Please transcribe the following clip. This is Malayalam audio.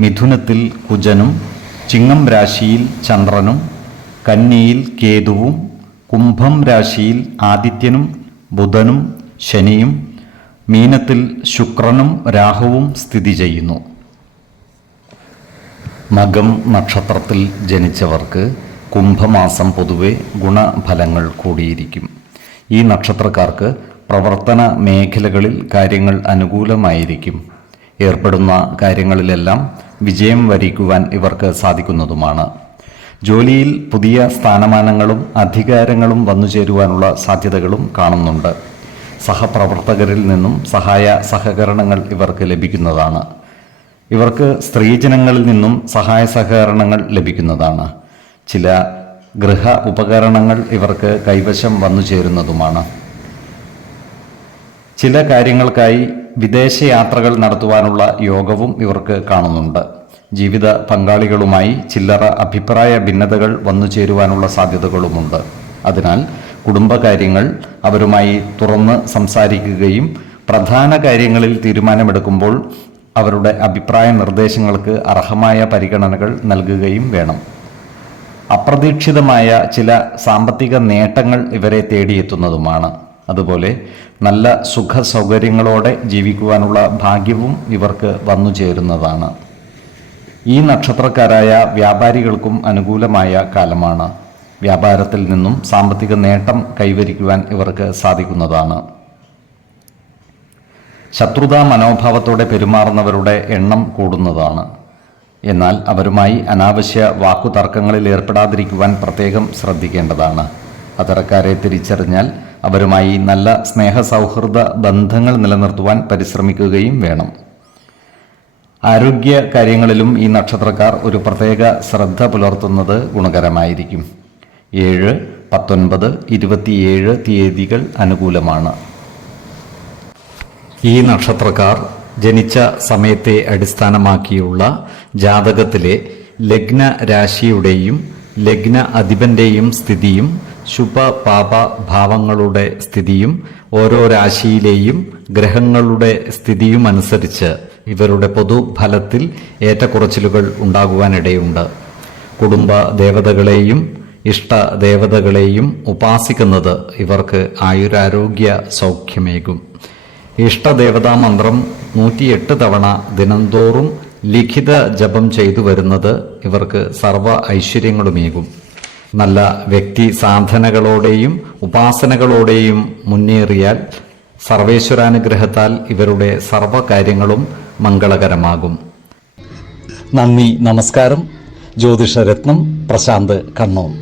മിഥുനത്തിൽ കുജനും ചിങ്ങം രാശിയിൽ ചന്ദ്രനും കന്നിയിൽ കേതുവും കുംഭം രാശിയിൽ ആദിത്യനും ബുധനും ശനിയും മീനത്തിൽ ശുക്രനും രാഹുവും സ്ഥിതി ചെയ്യുന്നു. മകം നക്ഷത്രത്തിൽ ജനിച്ചവർക്ക് കുംഭമാസം പൊതുവെ ഗുണഫലങ്ങൾ കൂടിയിരിക്കും. ഈ നക്ഷത്രക്കാർക്ക് പ്രവർത്തന മേഖലകളിൽ കാര്യങ്ങൾ അനുകൂലമായിരിക്കും. ഏർപ്പെടുന്ന കാര്യങ്ങളിലെല്ലാം വിജയം വരിക്കുവാൻ ഇവർക്ക് സാധിക്കുന്നതുമാണ്. ജോലിയിൽ പുതിയ സ്ഥാനമാനങ്ങളും അധികാരങ്ങളും വന്നു ചേരുവാനുള്ള സാധ്യതകളും കാണുന്നുണ്ട്. സഹപ്രവർത്തകരിൽ നിന്നും സഹായ സഹകരണങ്ങൾ ഇവർക്ക് ലഭിക്കുന്നതാണ്. ഇവർക്ക് സ്ത്രീജനങ്ങളിൽ നിന്നും സഹായ സഹകരണങ്ങൾ ലഭിക്കുന്നതാണ്. ചില ഗൃഹ ഉപകരണങ്ങൾ ഇവർക്ക് കൈവശം വന്നു ചേരുന്നതുമാണ്. ചില കാര്യങ്ങൾക്കായി വിദേശയാത്രകൾ നടത്തുവാനുള്ള യോഗവും ഇവർക്ക് കാണുന്നുണ്ട്. ജീവിത പങ്കാളികളുമായി ചില്ലറ അഭിപ്രായ ഭിന്നതകൾ വന്നു ചേരുവാനുള്ള സാധ്യതകളുമുണ്ട്. അതിനാൽ കുടുംബകാര്യങ്ങൾ അവരുമായി തുറന്ന് സംസാരിക്കുകയും പ്രധാന കാര്യങ്ങളിൽ തീരുമാനമെടുക്കുമ്പോൾ അവരുടെ അഭിപ്രായ നിർദ്ദേശങ്ങൾക്ക് അർഹമായ പരിഗണനകൾ നൽകുകയും വേണം. അപ്രതീക്ഷിതമായ ചില സാമ്പത്തിക നേട്ടങ്ങൾ ഇവരെ തേടിയെത്തുന്നതുമാണ്. അതുപോലെ നല്ല സുഖ സൗകര്യങ്ങളോടെ ജീവിക്കുവാനുള്ള ഭാഗ്യവും ഇവർക്ക് വന്നു ചേരുന്നതാണ്. ഈ നക്ഷത്രക്കാരായ വ്യാപാരികൾക്കും അനുകൂലമായ കാലമാണ്. വ്യാപാരത്തിൽ നിന്നും സാമ്പത്തിക നേട്ടം കൈവരിക്കുവാൻ ഇവർക്ക് സാധിക്കുന്നതാണ്. ശത്രുതാ മനോഭാവത്തോടെ പെരുമാറുന്നവരുടെ എണ്ണം കൂടുന്നതാണ്. എന്നാൽ അവരുമായി അനാവശ്യ വാക്കുതർക്കങ്ങളിൽ ഏർപ്പെടാതിരിക്കുവാൻ പ്രത്യേകം ശ്രദ്ധിക്കേണ്ടതാണ്. അത്തരക്കാരെ തിരിച്ചറിഞ്ഞാൽ അവരുമായി നല്ല സ്നേഹ സൗഹൃദ ബന്ധങ്ങൾ നിലനിർത്തുവാൻ പരിശ്രമിക്കുകയും വേണം. ആരോഗ്യ കാര്യങ്ങളിലും ഈ നക്ഷത്രക്കാർ ഒരു പ്രത്യേക ശ്രദ്ധ പുലർത്തുന്നത് ഗുണകരമായിരിക്കും. ഏഴ് പത്തൊൻപത് ഇരുപത്തിയേഴ് തീയതികൾ അനുകൂലമാണ്. ഈ നക്ഷത്രക്കാർ ജനിച്ച സമയത്തെ അടിസ്ഥാനമാക്കിയുള്ള ജാതകത്തിലെ ലഗ്ന രാശിയുടെയും ലഗ്ന അധിപന്റെയും സ്ഥിതിയും ശുഭ പാപ ഭാവങ്ങളുടെ സ്ഥിതിയും ഓരോ രാശിയിലെയും ഗ്രഹങ്ങളുടെ സ്ഥിതിയും അനുസരിച്ച് ഇവരുടെ പൊതുഫലത്തിൽ ഏറ്റക്കുറച്ചിലുകൾ ഉണ്ടാകുവാനിടയുണ്ട്. കുടുംബ ദേവതകളെയും ഇഷ്ട ദേവതകളെയും ഉപാസിക്കുന്നത് ഇവർക്ക് ആയുരാരോഗ്യ സൗഖ്യമേകും. ഇഷ്ടദേവതാ മന്ത്രം നൂറ്റിയെട്ട് തവണ ദിനംതോറും ലിഖിത ജപം ചെയ്തു വരുന്നത് ഇവർക്ക് സർവ ഐശ്വര്യങ്ങളുമേകും. നല്ല വ്യക്തി സാധനകളോടെയും ഉപാസനകളോടെയും മുന്നേറിയാൽ സർവേശ്വരാനുഗ്രഹത്താൽ ഇവരുടെ സർവകാര്യങ്ങളും മംഗളകരമാകും. നന്ദി നമസ്കാരം. ജ്യോതിഷരത്നം പ്രശാന്ത് കണ്ണൂർ